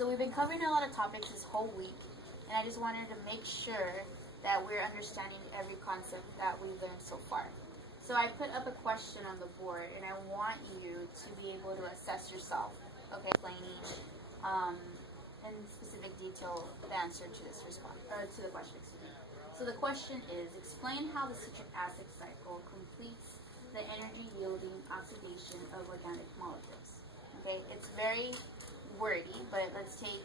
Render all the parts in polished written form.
So we've been covering a lot of topics this whole week, and I just wanted to make sure that we're understanding every concept that we've learned so far. So I put up a question on the board, and I want you to be able to assess yourself, okay, explaining in specific detail the answer to this response, or to the question, excuse me. So the question is, explain how the citric acid cycle completes the energy-yielding oxidation of organic molecules. Okay, it's very wordy, but let's take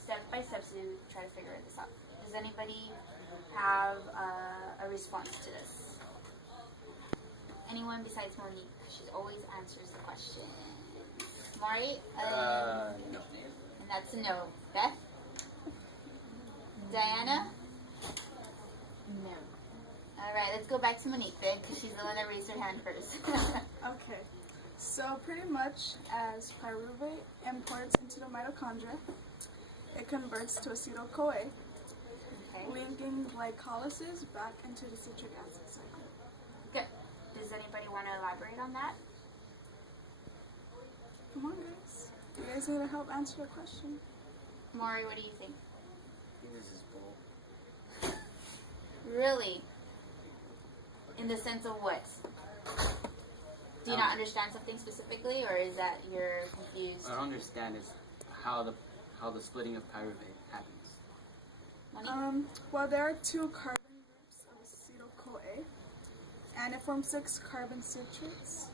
step by step to try to figure this out. Does anybody have a response to this? Anyone besides Monique? She always answers the question. Mari? No. And that's a no. Beth? Diana? No. All right, let's go back to Monique then, because she's the one that raised her hand first. Okay, so pretty much as pyruvate imports into the mitochondria, it converts to acetyl-CoA, Okay. linking glycolysis back into the citric acid cycle. Good. Does anybody want to elaborate on that? Come on, guys. You guys need to help answer the question. Maury, what do you think? I think this is bull. Really? In the sense of what? Do you not understand something specifically, or is that you're confused? I don't understand is how the splitting of pyruvate happens. Monique? Well, there are two carbon groups of acetyl-CoA, and it forms 6 carbon citrates.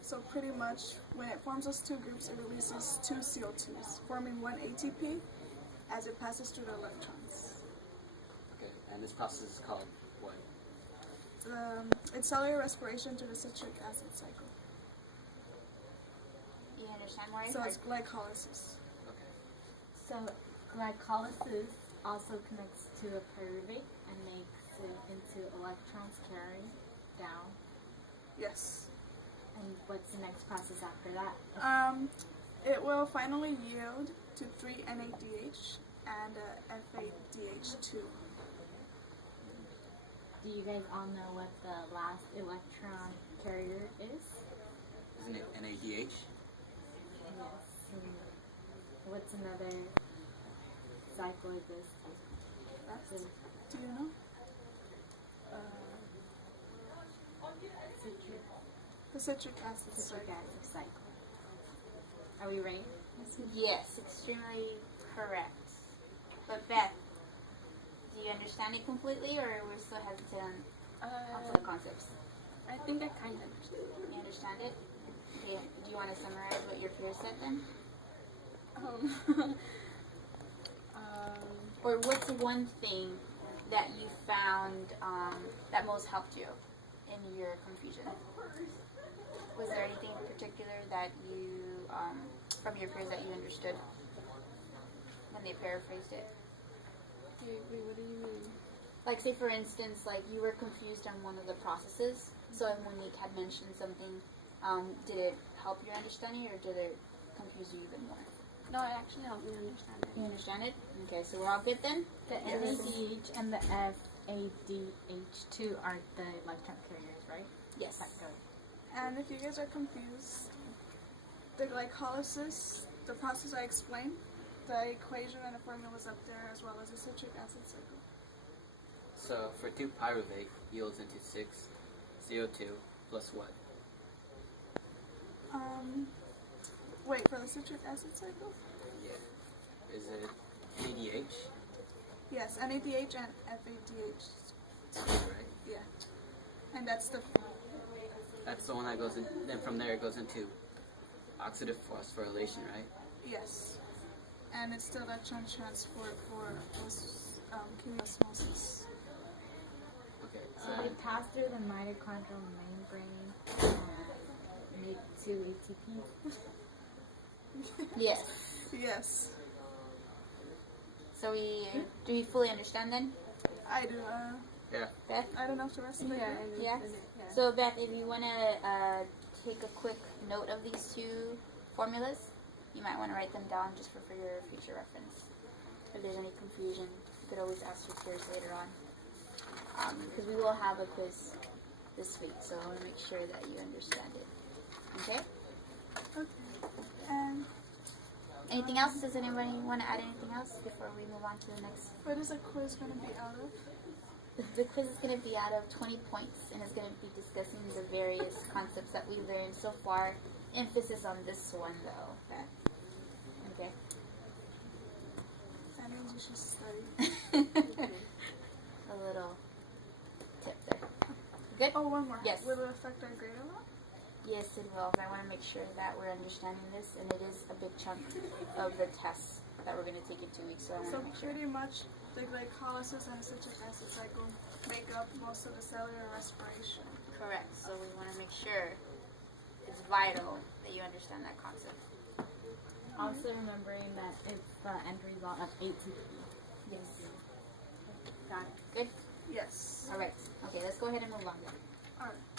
So pretty much, when it forms those two groups, it releases 2 CO2s, forming 1 ATP as it passes through the electrons. Okay, and this process is called what? It's cellular respiration through the citric acid cycle. You understand, Maury? So it's glycolysis. Okay. So glycolysis also connects to a pyruvate and makes it into electrons carrying down. Yes. And what's the next process after that? It will finally yield to 3-NADH and FADH2. Do you guys all know what the last electron carrier is? Isn't it NADH? Yes. And what's another cycle of this? That's, do you know? Citric The citric acid citric cycle. acid cycle. Are we ready? Yes, extremely correct. But Beth, do you understand it completely, or we're still hesitant on some of the concepts? I think I kind of understand. You understand it? Okay, do you want to summarize what your peers said then? Or what's one thing that you found that most helped you in your confusion? Was there anything in particular that you, from your peers, that you understood when they paraphrased it? Wait, what do you mean? Like, say for instance, like you were confused on one of the processes. So when Nick had mentioned something, did it help your understanding, or did it confuse you even more? No, it actually helped me understand it. You understand it? Okay, so we're all good then? The NADH and the FADH2 are the electron carriers, right? Yes. That go. And if you guys are confused, the glycolysis, the process I explained, the equation and the formulas up there, as well as the citric acid cycle. So for 2 pyruvate yields into 6 CO2 plus what? Wait, for the citric acid cycle? Yeah. Is it NADH? Yes, NADH and FADH. Right. Yeah. And that's the That's the one that goes in. Then from there it goes into oxidative phosphorylation, right? yes. And it's the electron transport for chemiosmosis. Okay. So they pass through the mitochondrial membrane and make 2 ATP. Yes. Yes, So do we fully understand then, I do. Yeah. Beth? I don't know if the rest of it. do. Yeah. So Beth, if you want to take a quick note of these 2 formulas, you might want to write them down just for your future reference. If there's any confusion, you could always ask your peers later on. Because we will have a quiz this week, so I want to make sure that you understand it. Okay? Okay. And Anything else? Does anybody want to add anything else before we move on to the next? What is a quiz going to be out of? The quiz is going to be out of 20 points and is going to be discussing the various concepts that we learned so far. Emphasis on this one though. Okay. That means you should study. A little tip there. Good? Oh, one more. Yes. Will it affect our grade a lot? Yes, it will. I want to make sure that we're understanding this, and it is a big chunk of the tests that we're going to take in 2 weeks. So I want So to make sure. pretty much the glycolysis and citric acid cycle make up most of the cellular respiration. Correct. So we want to make sure it's vital that you understand that concept. Also remembering that it's the end result of ATP. Yes. Got it. Good? Yes. All right. Okay, let's go ahead and move on then. Alright.